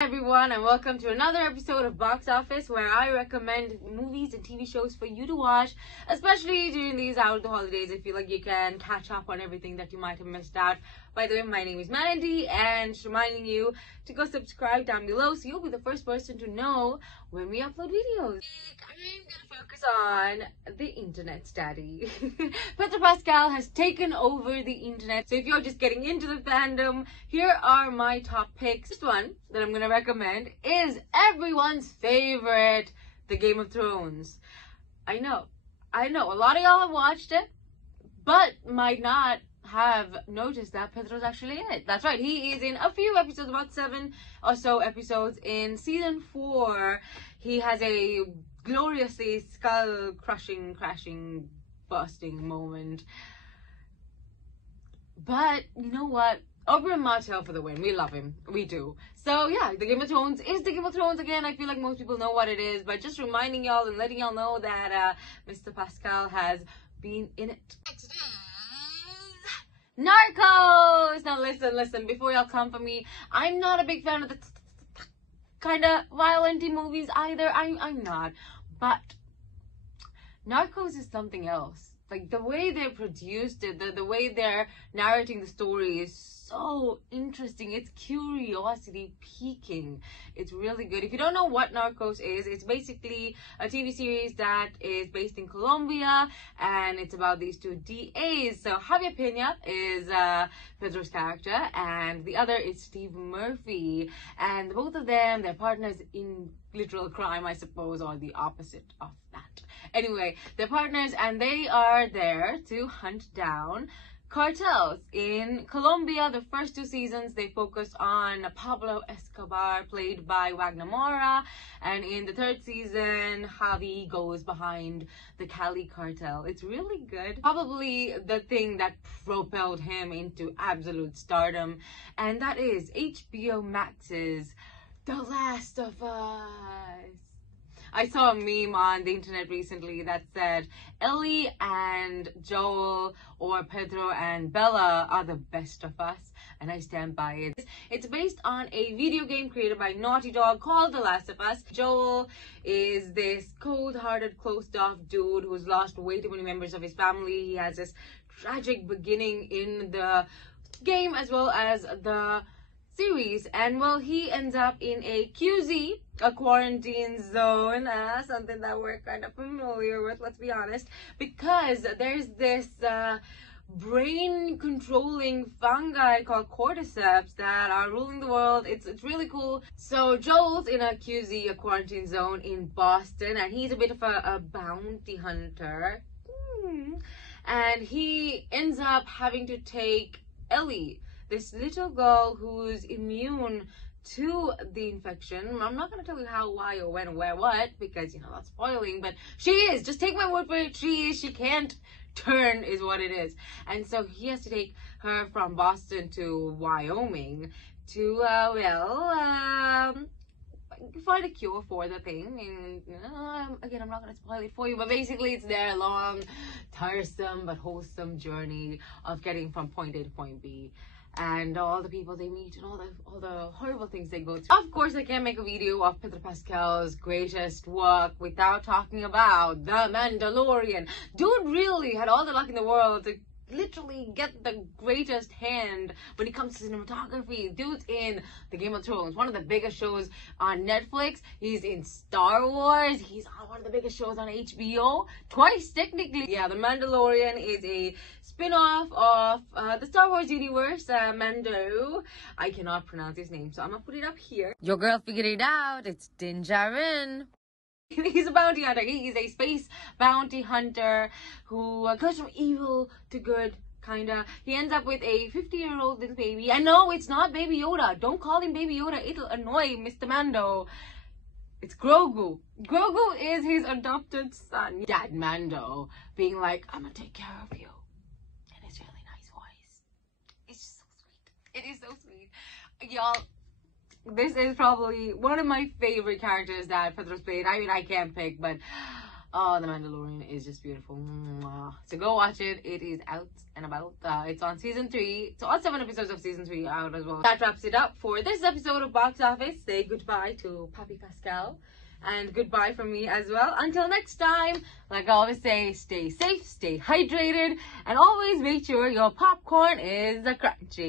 Everyone, and welcome to another episode of Box Office, where I recommend movies and TV shows for you to watch, especially during these out of the holidays. I feel like you can catch up on everything that you might have missed out. By the way, my name is Mandy, and just reminding you to go subscribe down below so you'll be the first person to know when we upload videos. I'm gonna focus on the internet daddy. Pedro Pascal has taken over the internet. So if you're just getting into the fandom, here are my top picks. First one that I'm gonna recommend is everyone's favorite, The Game of Thrones. I know, a lot of y'all have watched it, but might not have noticed that Pedro's actually in it. That's right, he is in a few episodes, about 7 or so episodes in season 4. He has a gloriously skull-crushing, crashing, busting moment. But you know what? Oberyn Martell for the win. We love him. We do. So yeah, The Game of Thrones is The Game of Thrones again. I feel like most people know what it is, but just reminding y'all and letting y'all know that Mr. Pascal has been in it. Next is Narcos! Now listen, before y'all come for me, I'm not a big fan of the kind of violent movies either. I'm not. But Narcos is something else. Like, the way they're produced it, the way they're narrating the story is so interesting. It's curiosity piquing. It's really good. If you don't know what Narcos is, it's basically a TV series that is based in Colombia, and it's about these two DAs. So Javier Pena is Pedro's character, and the other is Steve Murphy. And both of them, they're partners in literal crime, I suppose, or the opposite of that. Anyway, they're partners, and they are there to hunt down cartels in Colombia. The first 2 seasons, they focused on Pablo Escobar, played by Wagner Moura. And in the 3rd season, Javi goes behind the Cali cartel. It's really good. Probably the thing that propelled him into absolute stardom. And that is HBO Max's The Last of Us. I saw a meme on the internet recently that said Ellie and Joel, or Pedro and Bella, are the best of us, and I stand by it. It's based on a video game created by Naughty Dog called The Last of Us. Joel is this cold-hearted, closed-off dude who's lost way too many members of his family. He has this tragic beginning in the game as well as the series, and well, he ends up in a QZ, a quarantine zone, something that we're kind of familiar with, let's be honest, because there's this brain controlling fungi called cordyceps that are ruling the world. It's really cool. So Joel's in a QZ, a quarantine zone in Boston, and he's a bit of a bounty hunter, and he ends up having to take Ellie, this little girl who's immune to the infection. I'm not going to tell you how, why, or when, or where, what, because, you know, that's spoiling, but she is. Just take my word for it. She is. She can't turn is what it is. And so he has to take her from Boston to Wyoming to, find a cure for the thing. And again, I'm not going to spoil it for you, but basically it's their long, tiresome, but wholesome journey of getting from point A to point B. And all the people they meet and all the horrible things they go through. Of course, I can't make a video of Pedro Pascal's greatest work without talking about The Mandalorian. Dude really had all the luck in the world to literally get the greatest hand when it comes to cinematography. Dude's in The Game of Thrones, one of the biggest shows on Netflix. He's in Star Wars. He's on one of the biggest shows on HBO. Twice, technically. Yeah, The Mandalorian is a spin-off of the Star Wars universe. Mando. I cannot pronounce his name, so I'm gonna put it up here. Your girl figured it out. It's Din Djarin. He's a bounty hunter. He's a space bounty hunter who goes from evil to good, kinda. He ends up with a 50-year-old little baby. And no, it's not Baby Yoda. Don't call him Baby Yoda. It'll annoy Mr. Mando. It's Grogu. Grogu is his adopted son. Dad Mando being like, I'm gonna take care of you. In his really nice voice. It's just so sweet. It is so sweet. Y'all, this is probably one of my favorite characters that Pedro's played. I mean, I can't pick, but Oh, The Mandalorian is just beautiful. Mwah. So go watch it. It is out and about. It's on season 3. So all 7 episodes of season 3 out as well. That wraps it up for this episode of Box Office. Say goodbye to Papi Pascal. And goodbye from me as well. Until next time, like I always say, stay safe, stay hydrated, and always make sure your popcorn is crunchy.